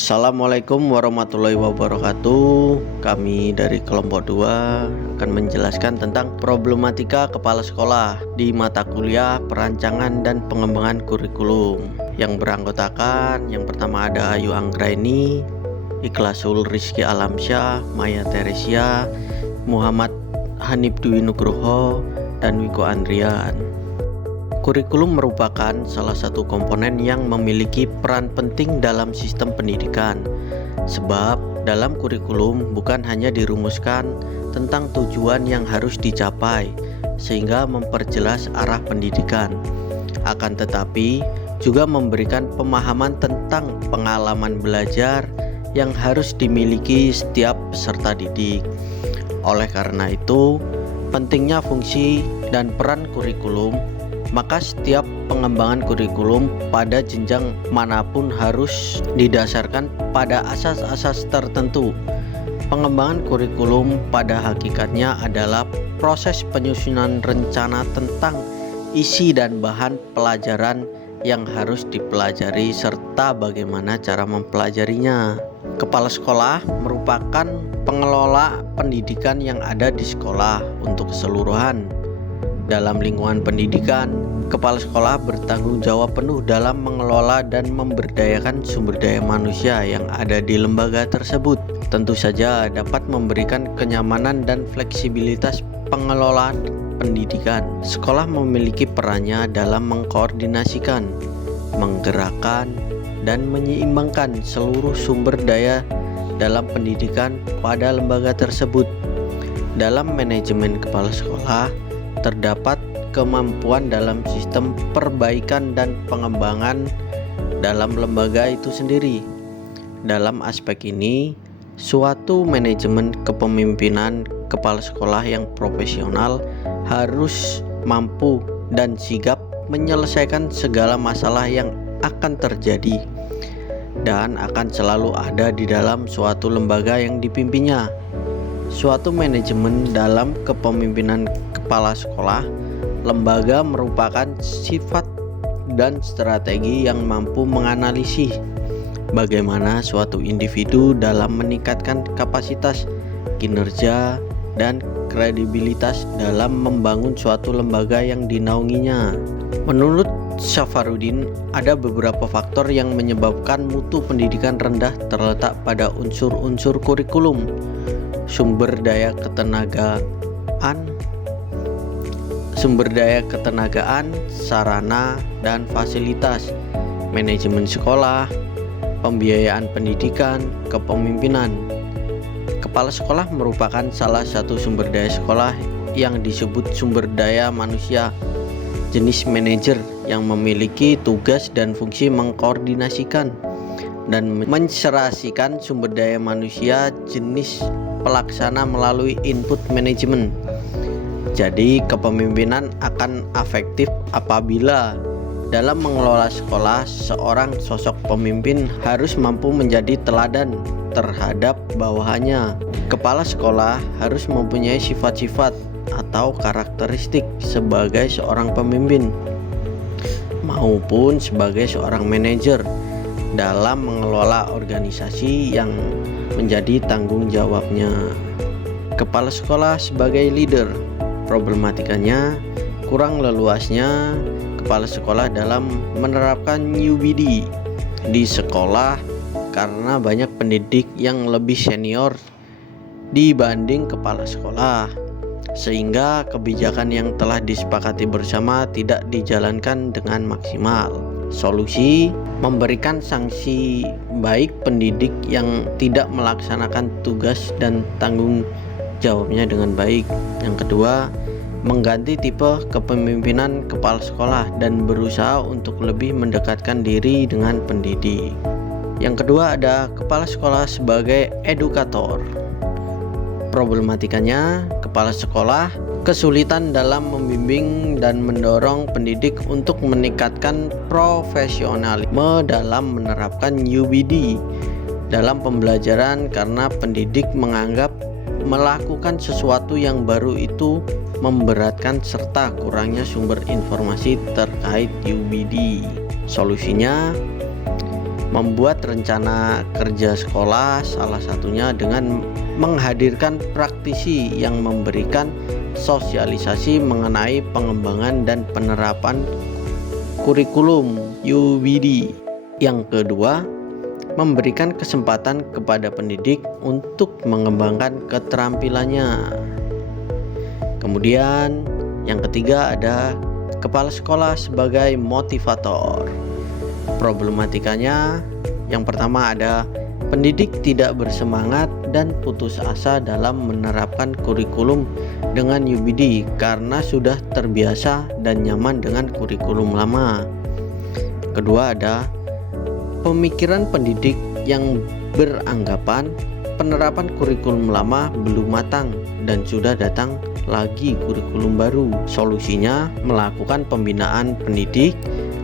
Assalamualaikum warahmatullahi wabarakatuh. Kami dari kelompok 2 akan menjelaskan tentang problematika kepala sekolah di mata kuliah perancangan dan pengembangan kurikulum yang beranggotakan yang pertama ada Ayu Anggraini, Ikhlasul Rizky Alamsyah, Maya Teresia, Muhammad Hanif Dwi Nugroho, dan Wiko Andrian. Kurikulum merupakan salah satu komponen yang memiliki peran penting dalam sistem pendidikan. Sebab dalam kurikulum bukan hanya dirumuskan tentang tujuan yang harus dicapai sehingga memperjelas arah pendidikan, akan tetapi juga memberikan pemahaman tentang pengalaman belajar yang harus dimiliki setiap peserta didik. Oleh karena itu, pentingnya fungsi dan peran kurikulum, maka setiap pengembangan kurikulum pada jenjang manapun harus didasarkan pada asas-asas tertentu. Pengembangan kurikulum pada hakikatnya adalah proses penyusunan rencana tentang isi dan bahan pelajaran yang harus dipelajari serta bagaimana cara mempelajarinya. Kepala sekolah merupakan pengelola pendidikan yang ada di sekolah untuk keseluruhan. Dalam lingkungan pendidikan, kepala sekolah bertanggung jawab penuh dalam mengelola dan memberdayakan sumber daya manusia yang ada di lembaga tersebut. Tentu saja dapat memberikan kenyamanan dan fleksibilitas pengelolaan pendidikan. Sekolah memiliki perannya dalam mengkoordinasikan, menggerakkan, dan menyeimbangkan seluruh sumber daya dalam pendidikan pada lembaga tersebut. Dalam manajemen kepala sekolah, terdapat kemampuan dalam sistem perbaikan dan pengembangan dalam lembaga itu sendiri. Dalam aspek ini, suatu manajemen kepemimpinan kepala sekolah yang profesional harus mampu dan sigap menyelesaikan segala masalah yang akan terjadi dan akan selalu ada di dalam suatu lembaga yang dipimpinnya. Suatu manajemen dalam kepemimpinan kepala sekolah lembaga merupakan sifat dan strategi yang mampu menganalisis bagaimana suatu individu dalam meningkatkan kapasitas, kinerja, dan kredibilitas dalam membangun suatu lembaga yang dinaunginya. Menurut Safarudin, ada beberapa faktor yang menyebabkan mutu pendidikan rendah terletak pada unsur-unsur kurikulum, sumber daya ketenagaan, sarana dan fasilitas, manajemen sekolah, pembiayaan pendidikan, kepemimpinan. Kepala sekolah merupakan salah satu sumber daya sekolah yang disebut sumber daya manusia jenis manajer yang memiliki tugas dan fungsi mengkoordinasikan dan menserasikan sumber daya manusia jenis pelaksana melalui input manajemen. Jadi kepemimpinan akan efektif apabila dalam mengelola sekolah seorang sosok pemimpin harus mampu menjadi teladan terhadap bawahannya. Kepala sekolah harus mempunyai sifat-sifat atau karakteristik sebagai seorang pemimpin maupun sebagai seorang manajer dalam mengelola organisasi yang menjadi tanggung jawabnya. Kepala sekolah sebagai leader, problematikanya kurang leluasnya kepala sekolah dalam menerapkan UBD di sekolah karena banyak pendidik yang lebih senior dibanding kepala sekolah, sehingga kebijakan yang telah disepakati bersama tidak dijalankan dengan maksimal. Solusi: memberikan sanksi baik pendidik yang tidak melaksanakan tugas dan tanggung jawabnya dengan baik. Yang kedua, mengganti tipe kepemimpinan kepala sekolah dan berusaha untuk lebih mendekatkan diri dengan pendidik. Yang kedua ada kepala sekolah sebagai edukator. Problematikanya, kepala sekolah kesulitan dalam membimbing dan mendorong pendidik untuk meningkatkan profesionalisme dalam menerapkan UBD dalam pembelajaran karena pendidik menganggap melakukan sesuatu yang baru itu memberatkan serta kurangnya sumber informasi terkait UBD. Solusinya, membuat rencana kerja sekolah, salah satunya dengan menghadirkan praktisi yang memberikan sosialisasi mengenai pengembangan dan penerapan kurikulum UBD. Yang kedua, memberikan kesempatan kepada pendidik untuk mengembangkan keterampilannya. Kemudian yang ketiga ada kepala sekolah sebagai motivator. Problematikanya yang pertama ada pendidik tidak bersemangat dan putus asa dalam menerapkan kurikulum dengan UBD karena sudah terbiasa dan nyaman dengan kurikulum lama. Kedua ada pemikiran pendidik yang beranggapan penerapan kurikulum lama belum matang dan sudah datang lagi kurikulum baru. Solusinya melakukan pembinaan pendidik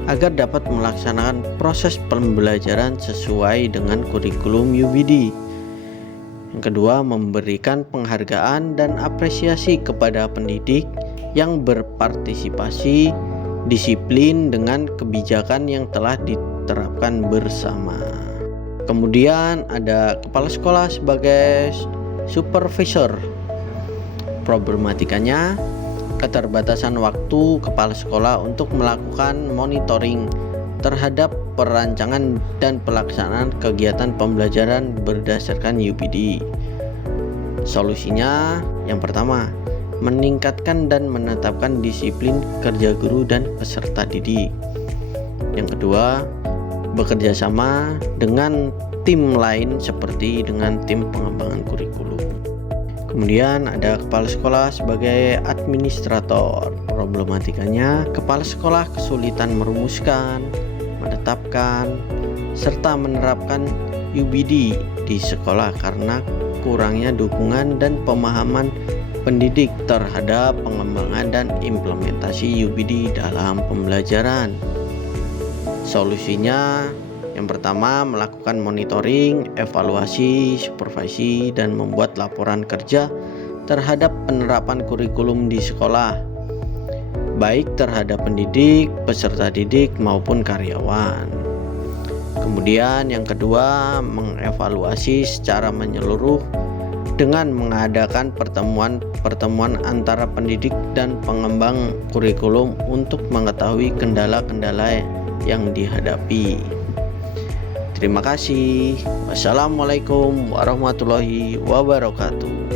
agar dapat melaksanakan proses pembelajaran sesuai dengan kurikulum UBD. Yang kedua, memberikan penghargaan dan apresiasi kepada pendidik yang berpartisipasi disiplin dengan kebijakan yang telah diterapkan bersama. Kemudian ada kepala sekolah sebagai supervisor. Problematikanya keterbatasan waktu kepala sekolah untuk melakukan monitoring terhadap perancangan dan pelaksanaan kegiatan pembelajaran berdasarkan UBD. Solusinya yang pertama, meningkatkan dan menetapkan disiplin kerja guru dan peserta didik. Yang kedua, bekerja sama dengan tim lain seperti dengan tim pengembangan kurikulum. Kemudian ada kepala sekolah sebagai administrator. Problematikanya, kepala sekolah kesulitan merumuskan, menetapkan, serta menerapkan UBD di sekolah karena kurangnya dukungan dan pemahaman pendidik terhadap pengembangan dan implementasi UBD dalam pembelajaran. Solusinya yang pertama, melakukan monitoring, evaluasi, supervisi, dan membuat laporan kerja terhadap penerapan kurikulum di sekolah, baik terhadap pendidik, peserta didik, maupun karyawan. Kemudian yang kedua, mengevaluasi secara menyeluruh dengan mengadakan pertemuan antara pendidik dan pengembang kurikulum untuk mengetahui kendala-kendala yang dihadapi. Terima kasih. Wassalamualaikum warahmatullahi wabarakatuh.